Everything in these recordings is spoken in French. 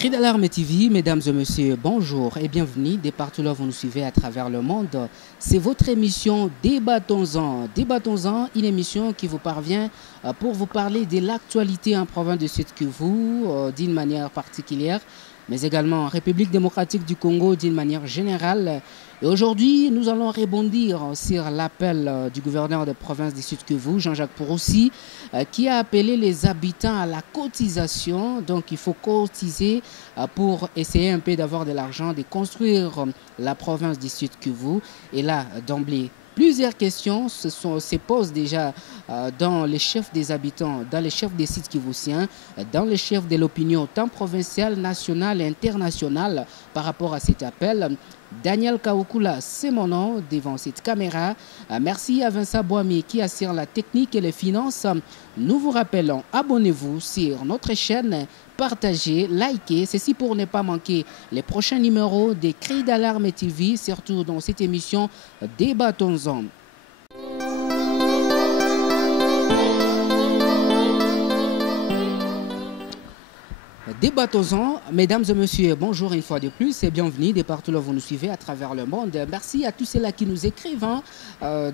Cri d'alarme TV, mesdames et messieurs, bonjour et bienvenue. De partout là, vous nous suivez à travers le monde. C'est votre émission Débattons-en. Débattons-en, une émission qui vous parvient pour vous parler de l'actualité en province de Sud Kivu d'une manière particulière, mais également en République démocratique du Congo d'une manière générale. Et aujourd'hui, nous allons rebondir sur l'appel du gouverneur de province du Sud Kivu, Jean-Jacques Purusi, qui a appelé les habitants à la cotisation. Donc, il faut cotiser pour essayer un peu d'avoir de l'argent, de construire la province du Sud Kivu. Et là, d'emblée, plusieurs questions se posent déjà dans les chefs des habitants, dans les chefs des sites kivusiens, dans les chefs de l'opinion, tant provinciale, nationale et internationale, par rapport à cet appel. Daniel Kaoukula, c'est mon nom devant cette caméra. Merci à Vincent Boami qui assure la technique et les finances. Nous vous rappelons, abonnez-vous sur notre chaîne, partagez, likez, ceci pour ne pas manquer les prochains numéros des Cris d'alarme TV, surtout dans cette émission Débattons-en. Débattons-en, mesdames et messieurs, bonjour une fois de plus et bienvenue de partout là où vous nous suivez à travers le monde. Merci à tous ceux-là qui nous écrivent,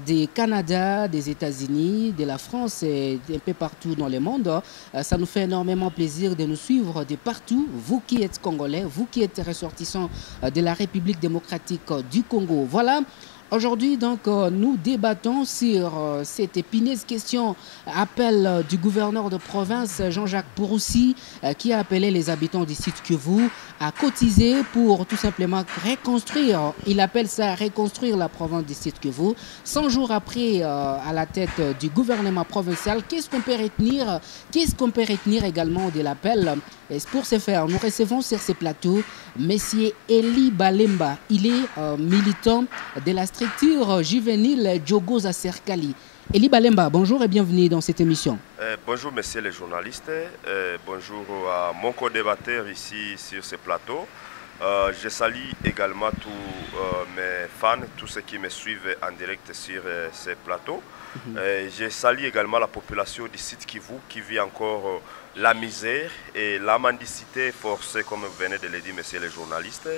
des Canada, des États-Unis, de la France et un peu partout dans le monde. Ça nous fait énormément plaisir de nous suivre de partout. Vous qui êtes Congolais, vous qui êtes ressortissants de la République démocratique du Congo. Voilà. Aujourd'hui, donc, nous débattons sur cette épineuse question, appel du gouverneur de province, Jean-Jacques Purusi, qui a appelé les habitants du site Kivu à cotiser pour tout simplement reconstruire, il appelle ça reconstruire la province du site Kivu. 100 jours après, à la tête du gouvernement provincial, qu'est-ce qu'on peut retenir? Qu'est-ce qu'on peut retenir également de l'appel? Et pour ce faire, nous recevons sur ce plateau M. Eli Balemba. Il est militant de la structure juvénile Djogoza Serkali. Eli Balemba, bonjour et bienvenue dans cette émission. Bonjour messieurs les journalistes, bonjour à mon co-débatteur ici sur ce plateau. Je salue également tous mes fans, tous ceux qui me suivent en direct sur ce plateau. Je salue également la population du site Kivu qui vit encore la misère et la mendicité forcée, comme vous venez de le dire, messieurs les journalistes.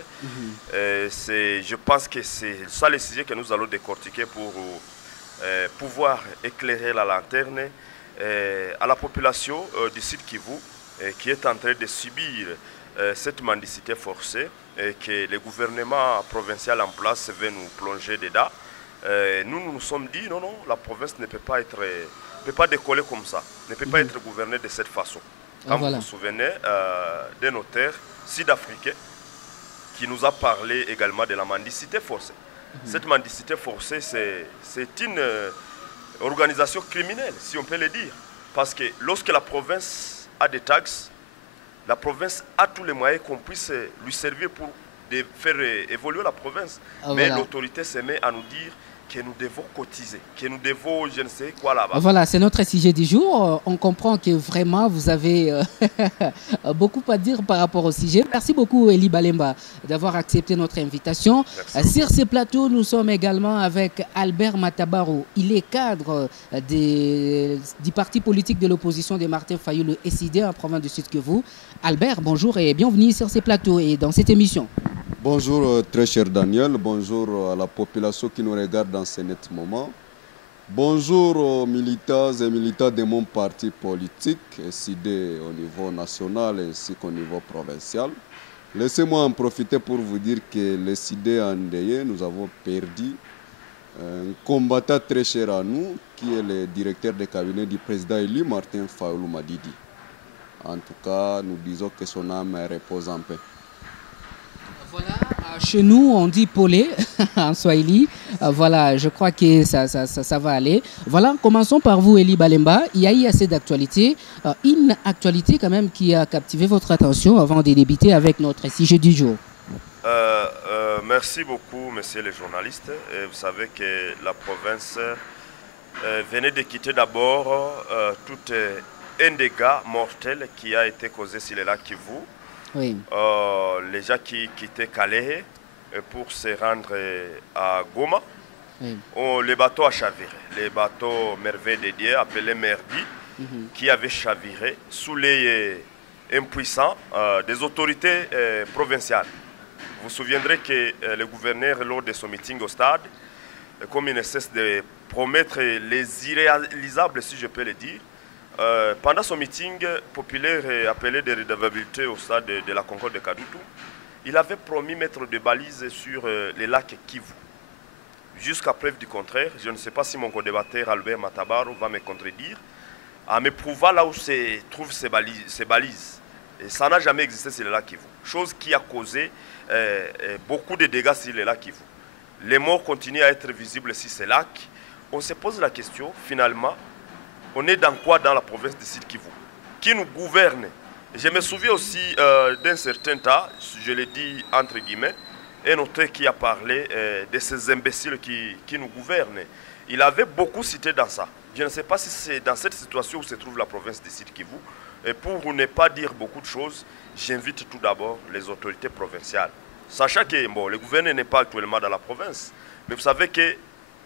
Je pense que c'est ça le sujet que nous allons décortiquer pour pouvoir éclairer la lanterne à la population du site Kivu qui est en train de subir cette mendicité forcée et que le gouvernement provincial en place veut nous plonger dedans. Nous nous sommes dit non, la province ne peut pas décoller comme ça, ne peut pas être gouvernée de cette façon. Quand vous vous souvenez d'un notaire sud-africain qui nous a parlé également de la mendicité forcée. Cette mendicité forcée, c'est une organisation criminelle, si on peut le dire. Parce que lorsque la province a des taxes, la province a tous les moyens qu'on puisse lui servir pour faire évoluer la province. Mais l'autorité se met à nous dire que nous devons cotiser, que nous devons je ne sais quoi là-bas. Voilà, c'est notre sujet du jour. On comprend que vraiment vous avez beaucoup à dire par rapport au sujet. Merci beaucoup Eli Balemba d'avoir accepté notre invitation. Sur ce plateau, nous sommes également avec Albert Matabaro. Il est cadre du parti politique de l'opposition de Martin Fayulu le SID en province du Sud Kivu. Albert, bonjour et bienvenue sur ce plateau et dans cette émission. Bonjour très cher Daniel, bonjour à la population qui nous regarde dans ce net moment. Bonjour aux militants et militants de mon parti politique, SID au niveau national ainsi qu'au niveau provincial. Laissez-moi en profiter pour vous dire que le SID endeuillé, nous avons perdu un combattant très cher à nous, qui est le directeur de cabinet du président élu, Martin Fayulu Madidi. En tout cas, nous disons que son âme repose en paix. Voilà, chez nous on dit polé en Swahili. Voilà, je crois que ça va aller. Voilà, commençons par vous Eli Balemba. Il y a eu assez d'actualité. Une actualité quand même qui a captivé votre attention avant de débuter avec notre sujet du jour. Merci beaucoup, messieurs les journalistes. Et vous savez que la province venait de quitter d'abord tout un dégât mortel qui a été causé sur le lac Kivu. Oui. Les gens qui quittaient Calais pour se rendre à Goma, les bateaux a chaviré. Les bateaux merveilles de Dieu, appelés Merdi, qui avaient chaviré sous les impuissants des autorités provinciales. Vous vous souviendrez que le gouverneur, lors de son meeting au stade, comme il ne cesse de promettre les irréalisables, si je peux le dire, pendant son meeting populaire appelé de redevabilité au stade de la Concorde de Kadutu, il avait promis mettre des balises sur les lacs Kivu. Jusqu'à preuve du contraire, je ne sais pas si mon co-débatteur Albert Matabaro va me contredire, en me prouvant là où se trouvent ces balises. Et ça n'a jamais existé sur le lac Kivu. Chose qui a causé beaucoup de dégâts sur le lac Kivu. Les morts continuent à être visibles sur ces lacs. On se pose la question, finalement, on est dans quoi dans la province de Sud Kivu? Qui nous gouverne? Je me souviens aussi d'un certain temps, je l'ai dit entre guillemets, un auteur qui a parlé de ces imbéciles qui nous gouvernent. Il avait beaucoup cité dans ça. Je ne sais pas si c'est dans cette situation où se trouve la province de Sud Kivu. Et pour ne pas dire beaucoup de choses, j'invite tout d'abord les autorités provinciales. Sachant que bon, le gouverneur n'est pas actuellement dans la province, mais vous savez que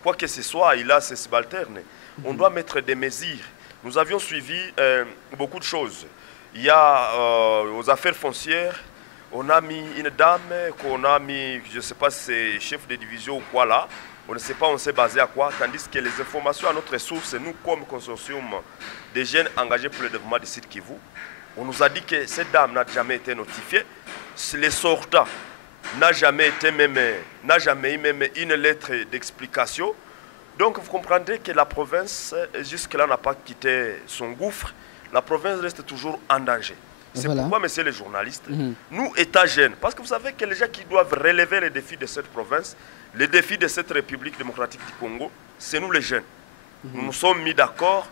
quoi que ce soit, il a ses subalternes. On doit mettre des mesures. Nous avions suivi beaucoup de choses. Il y a aux affaires foncières, on a mis une dame qu'on a mis, je ne sais pas si c'est chef de division ou quoi là, on ne sait pas, on s'est basé à quoi, tandis que les informations à notre source, nous comme consortium des jeunes engagés pour le développement du site Kivu, on nous a dit que cette dame n'a jamais été notifiée, les sortants n'a jamais eu même une lettre d'explication. Donc vous comprendrez que la province, jusque-là, n'a pas quitté son gouffre. La province reste toujours en danger. C'est pourquoi, messieurs les journalistes, nous, États jeunes, parce que vous savez que les gens qui doivent relever les défis de cette province, les défis de cette République démocratique du Congo, c'est nous les jeunes. Nous nous sommes mis d'accord,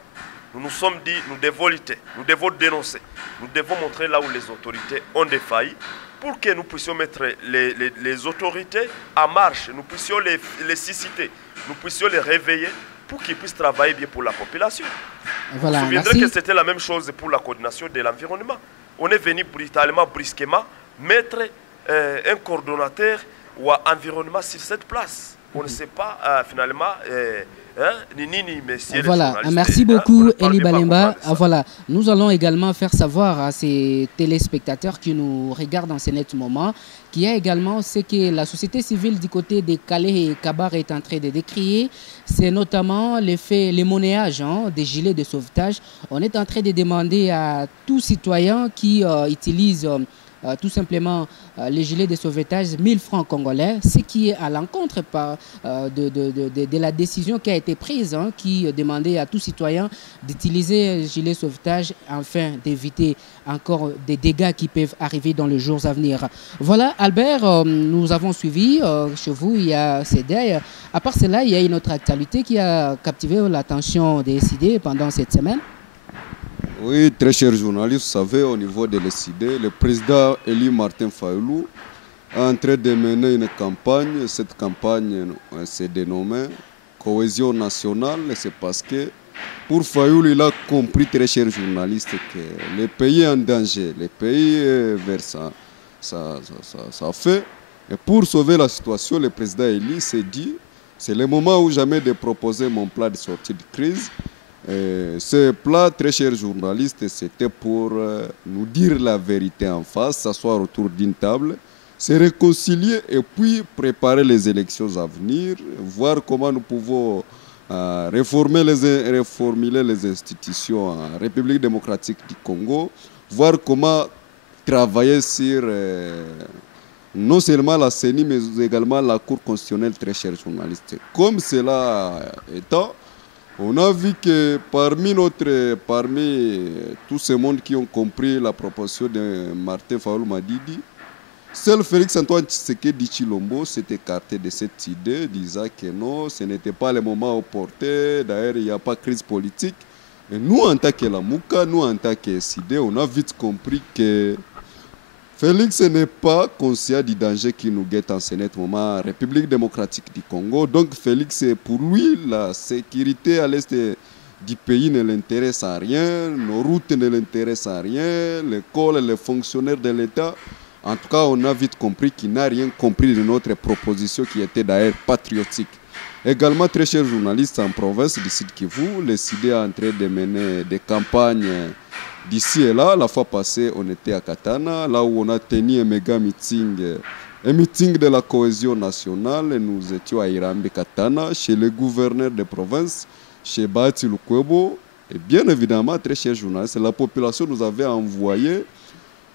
nous nous sommes dit, nous devons lutter, nous devons dénoncer, nous devons montrer là où les autorités ont défailli, pour que nous puissions mettre les autorités en marche, nous puissions les susciter, nous puissions les réveiller pour qu'ils puissent travailler bien pour la population. Voilà, vous vous souviendrez que c'était la même chose pour la coordination de l'environnement. On est venu brutalement, brusquement, mettre un coordonnateur ou un environnement sur cette place. On ne sait pas finalement... Voilà, merci beaucoup Eli Balemba. Voilà, nous allons également faire savoir à ces téléspectateurs qui nous regardent en ce net moment qu'il y a également ce que la société civile du côté de Calais et Kabar est en train de décrier. C'est notamment les monnayages des gilets de sauvetage. On est en train de demander à tout citoyen qui utilise tout simplement les gilets de sauvetage 1000 francs congolais, ce qui est à l'encontre de la décision qui a été prise, qui demandait à tout citoyen d'utiliser un gilet de sauvetage afin d'éviter encore des dégâts qui peuvent arriver dans les jours à venir. Voilà, Albert, nous avons suivi, chez vous, il y a CEDEI. À part cela, il y a une autre actualité qui a captivé l'attention des SID pendant cette semaine. Oui, très chers journalistes, vous savez, au niveau de l'ECD, le président Eli Martin Fayoulou est en train de mener une campagne. Cette campagne s'est dénommée Cohésion nationale. C'est parce que pour Fayoulou, il a compris, très chers journalistes, que le pays est en danger, le pays est vers ça fait. Et pour sauver la situation, le président Eli s'est dit, c'est le moment où jamais de proposer mon plan de sortie de crise. Ce plat, très chers journalistes, c'était pour nous dire la vérité en face, s'asseoir autour d'une table, se réconcilier et puis préparer les élections à venir, voir comment nous pouvons reformuler les institutions en République démocratique du Congo, voir comment travailler sur non seulement la CENI, mais également la Cour constitutionnelle, très chers journalistes. Comme cela étant, on a vu que parmi tous ces mondes qui ont compris la proposition de Martin Fayoulou Madidi, seul Félix Antoine Tshisekedi Tshilombo s'est écarté de cette idée, disant que non, ce n'était pas le moment opportun, d'ailleurs il n'y a pas de crise politique. Et nous, en tant que la Mouka, nous, en tant que SID, on a vite compris que Félix n'est pas conscient du danger qui nous guette en ce net moment, République démocratique du Congo. Donc Félix, pour lui, la sécurité à l'est du pays ne l'intéresse à rien, nos routes ne l'intéressent à rien, l'école, les fonctionnaires de l'État. En tout cas, on a vite compris qu'il n'a rien compris de notre proposition qui était d'ailleurs patriotique. Également, très chers journalistes en province du Sud Kivu, le SID est en train de mener des campagnes d'ici et là. La fois passée, on était à Katana, là où on a tenu un méga meeting. Un meeting de la cohésion nationale. Nous étions à Irambe Katana, chez le gouverneur de province, chez Bati Lukwebo. Et bien évidemment, très chers journalistes, la population nous avait envoyé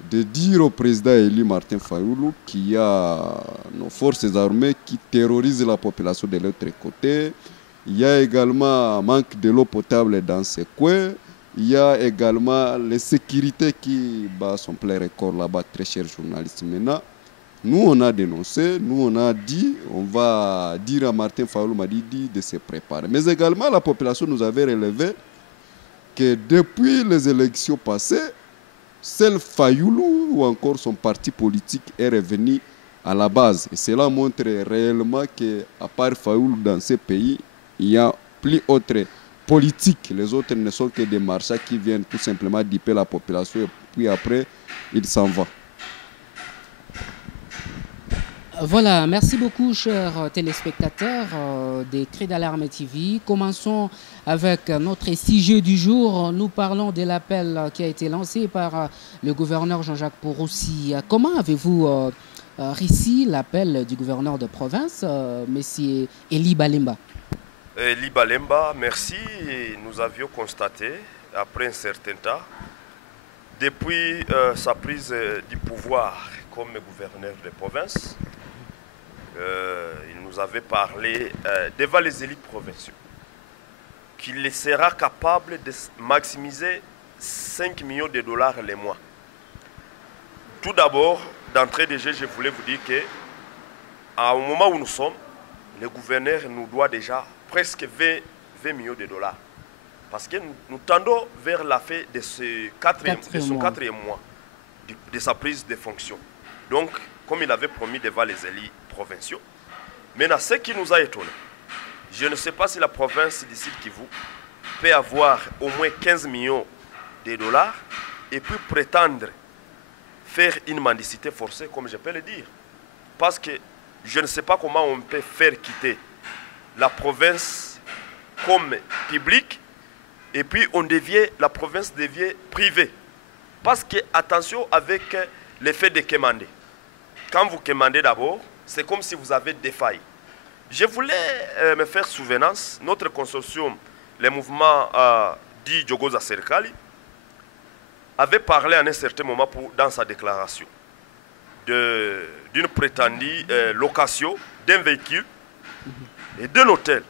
de dire au président élu Martin Fayoulou qu'il y a nos forces armées qui terrorisent la population de l'autre côté. Il y a également un manque de l'eau potable dans ces coins. Il y a également les sécurités qui battent son plein record là-bas, très chers journalistes. Maintenant, nous, on a dénoncé, nous, on a dit, on va dire à Martin Fayoulou Madidi de se préparer. Mais également, la population nous avait relevé que depuis les élections passées, seul Fayoulou ou encore son parti politique est revenu à la base. Et cela montre réellement qu'à part Fayoulou dans ces pays, il n'y a plus autre politique. Les autres ne sont que des marchands qui viennent tout simplement diper la population et puis après, ils s'en vont. Voilà, merci beaucoup, chers téléspectateurs des Cris d'Alarme TV. Commençons avec notre sujet du jour. Nous parlons de l'appel qui a été lancé par le gouverneur Jean-Jacques Poroussi. Comment avez-vous réussi l'appel du gouverneur de province, M. Eli Balemba? Eli Balemba, merci. Nous avions constaté, après un certain temps, depuis sa prise du pouvoir comme gouverneur de province, il nous avait parlé devant les élites provinciaux qu'il sera capable de maximiser 5 millions de dollars les mois. Tout d'abord, d'entrée de jeu, je voulais vous dire qu'au moment où nous sommes, le gouverneur nous doit déjà presque 20 millions de dollars. Parce que nous tendons vers la fin de son quatrième mois de sa prise de fonction. Donc, comme il avait promis devant les élites provinciaux. Maintenant, ce qui nous a étonnés, je ne sais pas si la province du Sud Kivu peut avoir au moins 15 millions de dollars et puis prétendre faire une mendicité forcée, comme je peux le dire. Parce que je ne sais pas comment on peut faire quitter la province comme publique et puis la province devient privée. Parce que, attention avec l'effet de quémander. Quand vous quémandez d'abord, c'est comme si vous avez des failles. Je voulais me faire souvenance, notre consortium, le mouvement dit Djogoza Serkali, avait parlé à un certain moment dans sa déclaration d'une prétendue location d'un véhicule et d'un hôtel.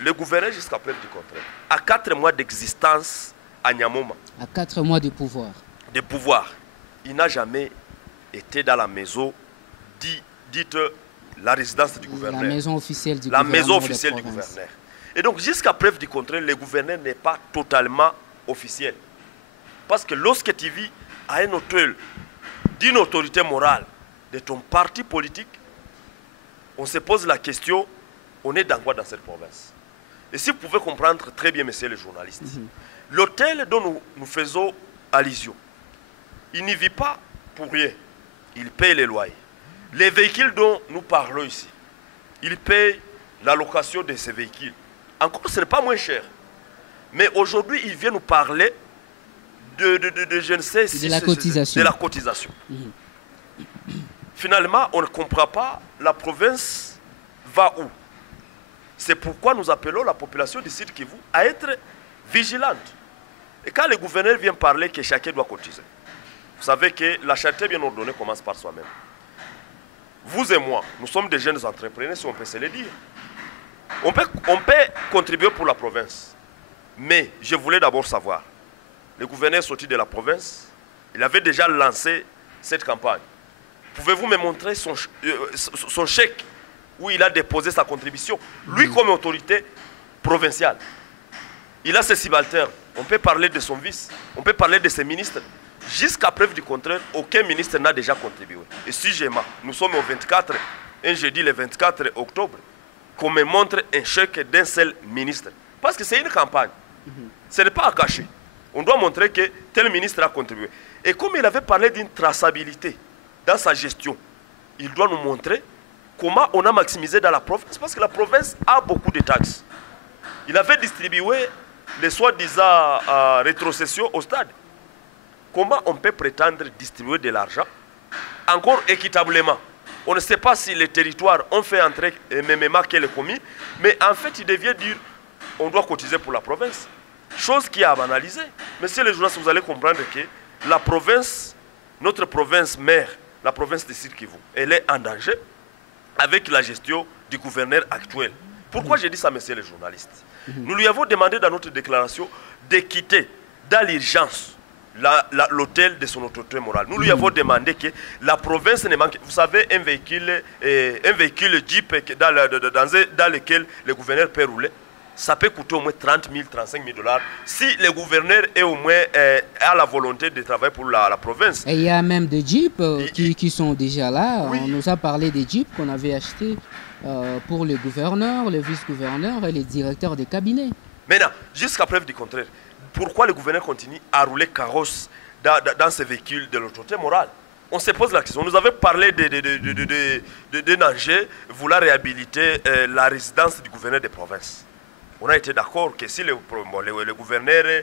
Le gouverneur, jusqu'à preuve du contraire, a 4 mois d'existence à Nyamoma. À 4 mois de pouvoir. De pouvoir. Il n'a jamais était dans la maison dite la résidence du gouverneur. La maison officielle du gouverneur. La maison officielle du gouverneur. Et donc, jusqu'à preuve du contraire, le gouverneur n'est pas totalement officiel. Parce que lorsque tu vis à un hôtel d'une autorité morale de ton parti politique, on se pose la question, on est dans quoi dans cette province? Et si vous pouvez comprendre très bien, messieurs les journalistes, l'hôtel dont nous faisons allusion, il n'y vit pas pour rien. Il paye les loyers. Les véhicules dont nous parlons ici, il paye la location de ces véhicules. Encore, ce n'est pas moins cher. Mais aujourd'hui, il vient nous parler je ne sais si de la cotisation. De la cotisation. Finalement, on ne comprend pas la province va où. C'est pourquoi nous appelons la population du Sud Kivu à être vigilante. Et quand le gouverneur vient parler que chacun doit cotiser, vous savez que la charité bien ordonnée commence par soi-même. Vous et moi, nous sommes des jeunes entrepreneurs, si on peut se le dire. On peut contribuer pour la province. Mais je voulais d'abord savoir, le gouverneur est sorti de la province, il avait déjà lancé cette campagne. Pouvez-vous me montrer son chèque où il a déposé sa contribution? Lui, comme autorité provinciale, il a ses subalternes. On peut parler de son vice, on peut parler de ses ministres. Jusqu'à preuve du contraire, aucun ministre n'a déjà contribué. Et si nous sommes au 24, un jeudi le 24 octobre, qu'on me montre un chèque d'un seul ministre. Parce que c'est une campagne. Ce n'est pas à cacher. On doit montrer que tel ministre a contribué. Et comme il avait parlé d'une traçabilité dans sa gestion, il doit nous montrer comment on a maximisé dans la province. Parce que la province a beaucoup de taxes. Il avait distribué les soi-disant rétrocessions au stade. comment on peut prétendre distribuer de l'argent encore équitablement? On ne sait pas si les territoires ont fait entrer MMA qu'elle est commis, mais en fait, il devient dire on doit cotiser pour la province. Chose qui a banalisé. Messieurs les journalistes, vous allez comprendre que la province, notre province mère, la province de Sud Kivu, elle est en danger avec la gestion du gouverneur actuel. Pourquoi j'ai dit ça, messieurs les journalistes? Nous lui avons demandé dans notre déclaration de quitter dans l'urgence l'hôtel de son autorité morale. Nous lui avons demandé que la province ne manque. Vous savez, un véhicule Jeep dans lequel le gouverneur peut rouler, ça peut coûter au moins 30 000, 35 000 dollars si le gouverneur est au moins a la volonté de travailler pour la province. Et il y a même des Jeeps qui sont déjà là. Oui. On nous a parlé des Jeeps qu'on avait achetés pour les gouverneurs, les vice-gouverneurs et les directeurs des cabinets. Maintenant, jusqu'à preuve du contraire, pourquoi le gouverneur continue à rouler carrosse dans ces véhicules de l'autorité morale? On se pose la question. On nous avait parlé de Nanger vouloir réhabiliter la résidence du gouverneur des provinces. On a été d'accord que si le gouverneur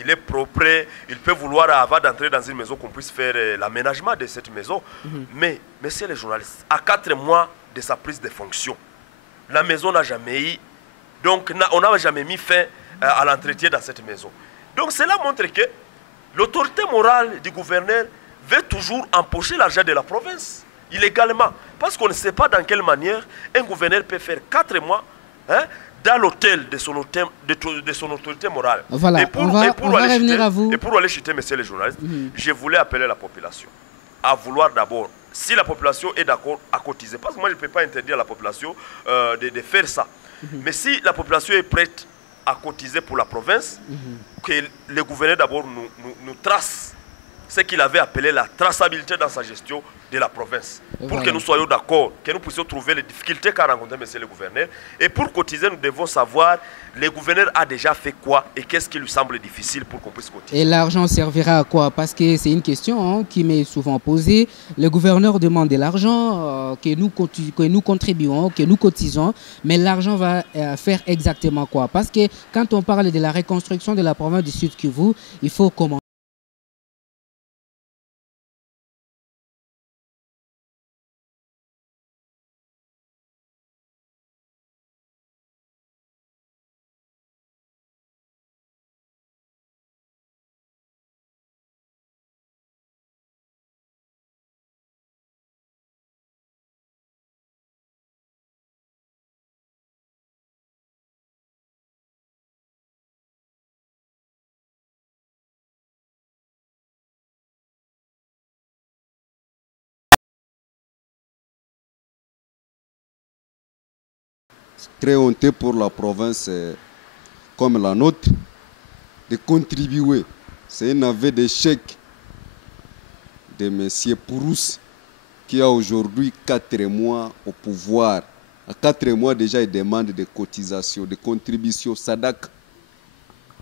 il est propre, il peut vouloir, avant d'entrer dans une maison, qu'on puisse faire l'aménagement de cette maison. Mais, messieurs les journalistes, à 4 mois de sa prise de fonction, la maison n'a jamais eu, donc on n'a jamais mis fin à l'entretien dans cette maison. Donc cela montre que l'autorité morale du gouverneur veut toujours empocher l'argent de la province, illégalement. Parce qu'on ne sait pas dans quelle manière un gouverneur peut faire 4 mois dans l'hôtel de son autorité morale. Voilà, on va revenir à vous. Et pour aller chuter, messieurs les journalistes, je voulais appeler la population à vouloir d'abord, si la population est d'accord, à cotiser. Parce que moi, je ne peux pas interdire à la population de faire ça. Mais si la population est prête à cotiser pour la province, que le gouverneur d'abord nous trace ce qu'il avait appelé la traçabilité dans sa gestion de la province. Pour que nous soyons d'accord, que nous puissions trouver les difficultés qu'a rencontré monsieur le gouverneur. Et pour cotiser, nous devons savoir le gouverneur a déjà fait quoi et qu'est-ce qui lui semble difficile pour qu'on puisse cotiser. Et l'argent servira à quoi? Parce que c'est une question qui m'est souvent posée. Le gouverneur demande de l'argent que nous contribuons, que nous cotisons, mais l'argent va faire exactement quoi? Parce que quand on parle de la reconstruction de la province du Sud Kivu, il faut commencer. Très honteux pour la province comme la nôtre de contribuer. C'est un aveu d'échec de M. Pourousse qui a aujourd'hui 4 mois au pouvoir. À 4 mois déjà, il demande des cotisations, des contributions, SADAC.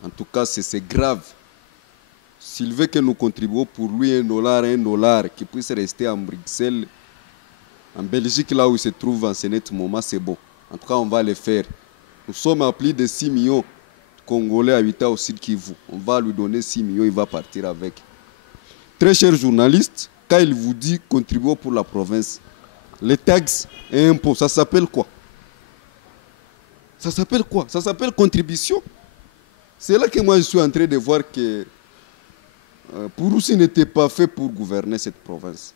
En tout cas, c'est grave. S'il veut que nous contribuions pour lui $1, qu'il puisse rester en Bruxelles, en Belgique, là où il se trouve en ce moment, c'est beau. En tout cas, on va le faire. Nous sommes à plus de 6 millions de Congolais habitant au Sud Kivu. On va lui donner 6 millions, il va partir avec. Très chers journalistes, quand il vous dit contribuer pour la province, les taxes et impôts, ça s'appelle quoi? Ça s'appelle quoi? Ça s'appelle contribution. C'est là que moi je suis en train de voir que Pouroussi n'était pas fait pour gouverner cette province.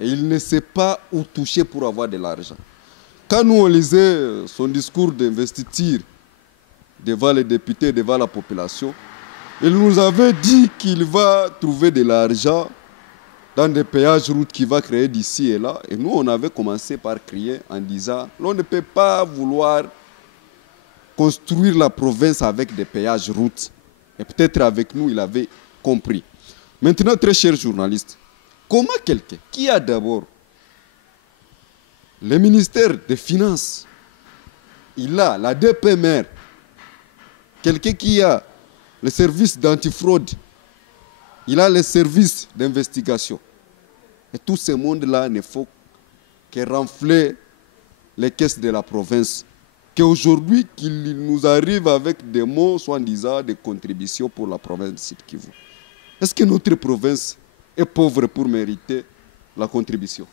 Et il ne sait pas où toucher pour avoir de l'argent. Quand nous on lisait son discours d'investiture devant les députés, devant la population, il nous avait dit qu'il va trouver de l'argent dans des péages routes qu'il va créer d'ici et là. Et nous, on avait commencé par crier en disant « On ne peut pas vouloir construire la province avec des péages routes. » Et peut-être avec nous, il avait compris. Maintenant, très chers journalistes, comment quelqu'un qui a d'abord le ministère des Finances, il a la DPMR, quelqu'un qui a le service d'antifraude, il a le service d'investigation. Et tout ce monde-là ne faut que renfler les caisses de la province. Qu'aujourd'hui, qu'il nous arrive avec des mots, soi-disant, de contributions pour la province de Sud Kivu. Est-ce que notre province est pauvre pour mériter la contribution?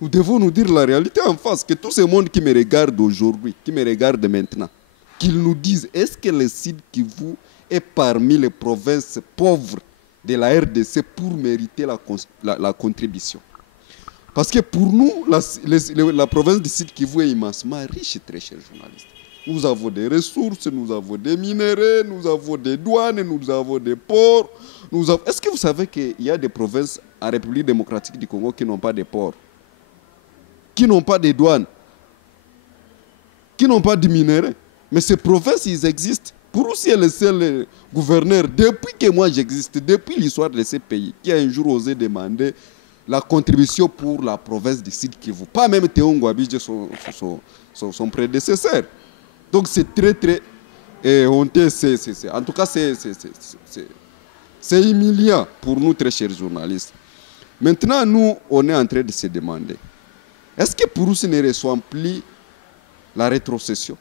Nous devons nous dire la réalité en face, que tout ce monde qui me regarde aujourd'hui, qui me regarde maintenant, qu'ils nous disent, est-ce que le Sud Kivu est parmi les provinces pauvres de la RDC pour mériter la contribution? Parce que pour nous, la province du Sud Kivu est immensement riche, très chers journalistes. Nous avons des ressources, nous avons des minéraux, nous avons des douanes, nous avons des ports. Est-ce que vous savez qu'il y a des provinces en République démocratique du Congo qui n'ont pas de ports, qui n'ont pas de douanes, qui n'ont pas de minéraux? Mais ces provinces, ils existent. Pour aussi, le seul gouverneur, depuis que moi j'existe, depuis l'histoire de ces pays, qui a un jour osé demander la contribution pour la province du Sud Kivu. Pas même Théo Ngouabidje, son prédécesseur. Donc c'est très très honteux. En tout cas, c'est humiliant pour nous, très chers journalistes. Maintenant, nous, on est en train de se demander, est-ce que Pouroussi ne reçoit plus la rétrocession?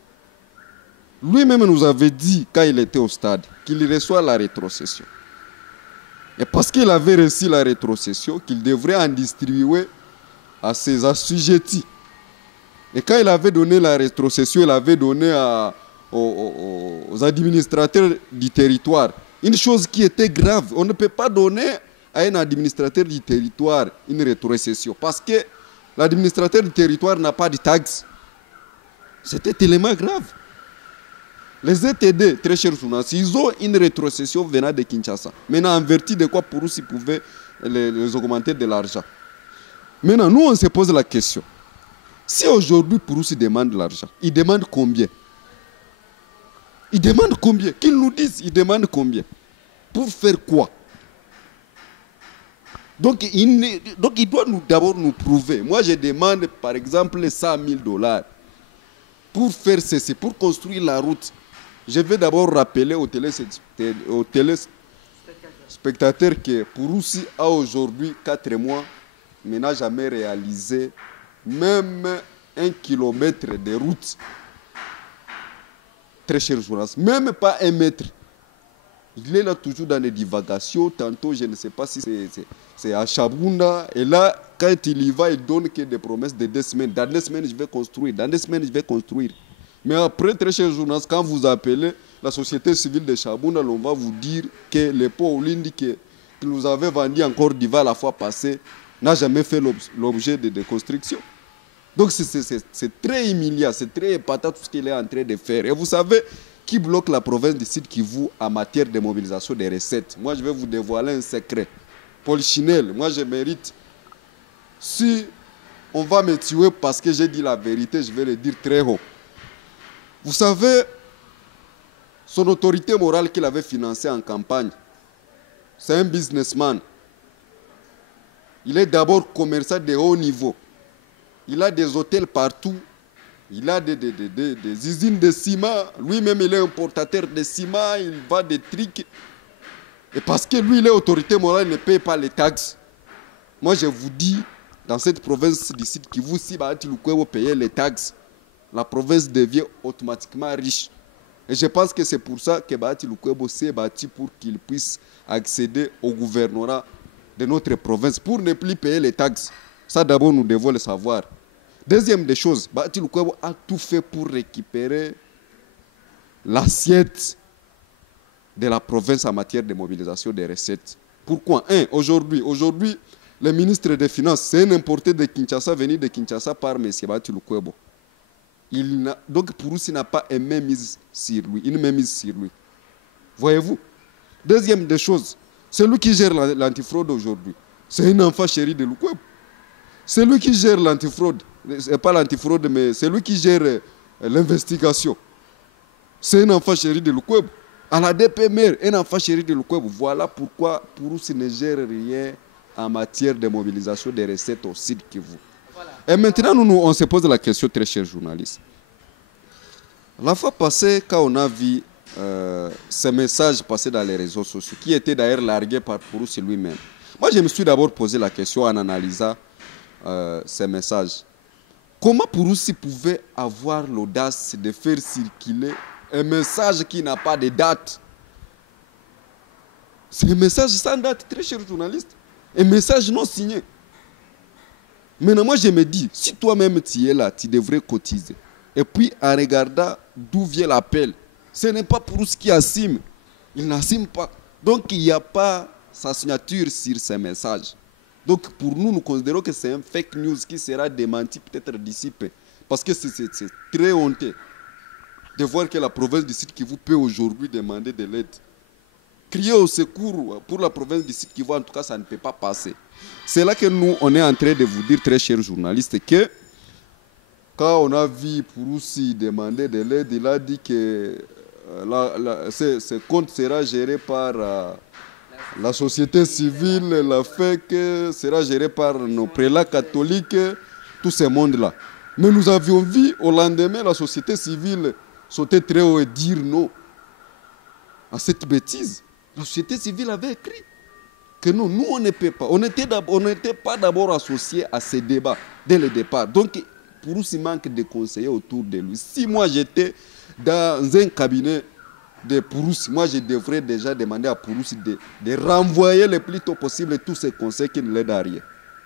Lui-même nous avait dit, quand il était au stade, qu'il reçoit la rétrocession. Et parce qu'il avait reçu la rétrocession, qu'il devrait en distribuer à ses assujettis. Et quand il avait donné la rétrocession, il avait donné aux administrateurs du territoire une chose qui était grave. On ne peut pas donner à un administrateur du territoire une rétrocession parce que l'administrateur du territoire n'a pas de taxes. C'était tellement grave. Les ETD, très chers journalistes, ils ont une rétrocession venant de Kinshasa. Maintenant, en vertu de quoi Pouroussi pouvait les augmenter de l'argent. Maintenant, nous, on se pose la question. Si aujourd'hui Pouroussi demande de l'argent, il demande combien? Il demande combien? Qu'ils nous disent, il demande combien? Pour faire quoi? Donc il doit d'abord nous prouver. Moi, je demande, par exemple, 100 000 $ pour faire ceci, pour construire la route. Je vais d'abord rappeler aux téléspectateurs que Pouroussi a aujourd'hui 4 mois, mais n'a jamais réalisé même 1 kilomètre de route. Très chers journalistes, même pas 1 mètre. Il est là toujours dans les divagations. Tantôt, je ne sais pas si c'est à Chabunda. Et là, quand il y va, il donne que des promesses de 2 semaines. Dans 2 semaines, je vais construire. Dans 2 semaines, je vais construire. Mais après, très chers journalistes, quand vous appelez la société civile de Chabunda, on va vous dire que le pont Olindi que nous avait vendu en Côte d'Ivoire la fois passée n'a jamais fait l'objet de construction. Donc c'est très humiliant, c'est très épatant tout ce qu'il est en train de faire. Et vous savez qui bloque la province du Sud Kivu en matière de mobilisation des recettes? Moi, je vais vous dévoiler un secret. Paul Chinel, moi je mérite. Si on va me tuer parce que j'ai dit la vérité, je vais le dire très haut. Vous savez, son autorité morale qu'il avait financée en campagne, c'est un businessman. Il est d'abord commerçant de haut niveau. Il a des hôtels partout. Il a des usines de ciment. Lui-même, il est importateur de ciment. Il vend des trucs. Et parce que lui, il est autorité morale, il ne paye pas les taxes. Moi, je vous dis, dans cette province du Sud Kivu, si Bahati Lukwebo payait les taxes, la province devient automatiquement riche. Et je pense que c'est pour ça que Bahati Lukwebo s'est battu pour qu'il puisse accéder au gouvernorat de notre province, pour ne plus payer les taxes. Ça, d'abord, nous devons le savoir. Deuxième des choses, Bahati Lukwebo a tout fait pour récupérer l'assiette de la province en matière de mobilisation des recettes. Pourquoi? Aujourd'hui, le ministre des Finances, c'est un importé de Kinshasa, venu de Kinshasa par M. Bahati Lukwebo. Donc, Pouroussi n'a pas une main mise sur lui. Voyez-vous? Deuxième des choses, c'est lui qui gère l'antifraude aujourd'hui. C'est un enfant chéri de Lukwebo. C'est lui qui gère l'antifraude. Pas l'antifraude, mais c'est lui qui gère l'investigation. C'est un enfant chéri de Lukwebo. À la DPMR, un enfant chéri de Lukwebo. Voilà pourquoi Pouroussi ne gère rien en matière de mobilisation des recettes au Sud Kivu. Voilà. Et maintenant, on se pose la question, très chers journalistes. La fois passée, quand on a vu ces messages passer dans les réseaux sociaux, qui étaient d'ailleurs largués par Pouroussi lui-même, moi, je me suis d'abord posé la question en analysant ces messages. Comment Pouroussi pouvait avoir l'audace de faire circuler un message qui n'a pas de date? C'est un message sans date, très cher journaliste. Un message non signé. Maintenant, moi, je me dis, si toi-même tu es là, tu devrais cotiser. Et puis, en regardant d'où vient l'appel, ce n'est pas pour ce qui assume. Il n'assume pas. Donc, il n'y a pas sa signature sur ces messages. Donc, pour nous, nous considérons que c'est un fake news qui sera démenti peut-être d'ici peu. Parce que c'est très honteux de voir que la province du Sud Kivu peut aujourd'hui demander de l'aide. Crier au secours pour la province du Sud Kivu, en tout cas, ça ne peut pas passer. C'est là que nous, on est en train de vous dire, très chers journalistes, que quand on a vu Pouroussi demander de l'aide, il a dit que ce compte sera géré par la société civile, la FEC, sera géré par nos prélats catholiques, tout ce monde-là. Mais nous avions vu au lendemain la société civile sauter très haut et dire non à cette bêtise. La société civile avait écrit que non, nous on ne peut pas. On n'était pas d'abord associés à ces débats dès le départ. Donc, Pouroussi manque de conseillers autour de lui. Si moi j'étais dans un cabinet de Pouroussi, moi je devrais déjà demander à Pouroussi de renvoyer le plus tôt possible tous ces conseils qui ne l'aident à rien.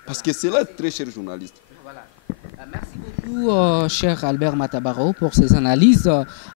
Parce que c'est là, très cher journaliste. Merci beaucoup, cher Albert Matabaro, pour ces analyses.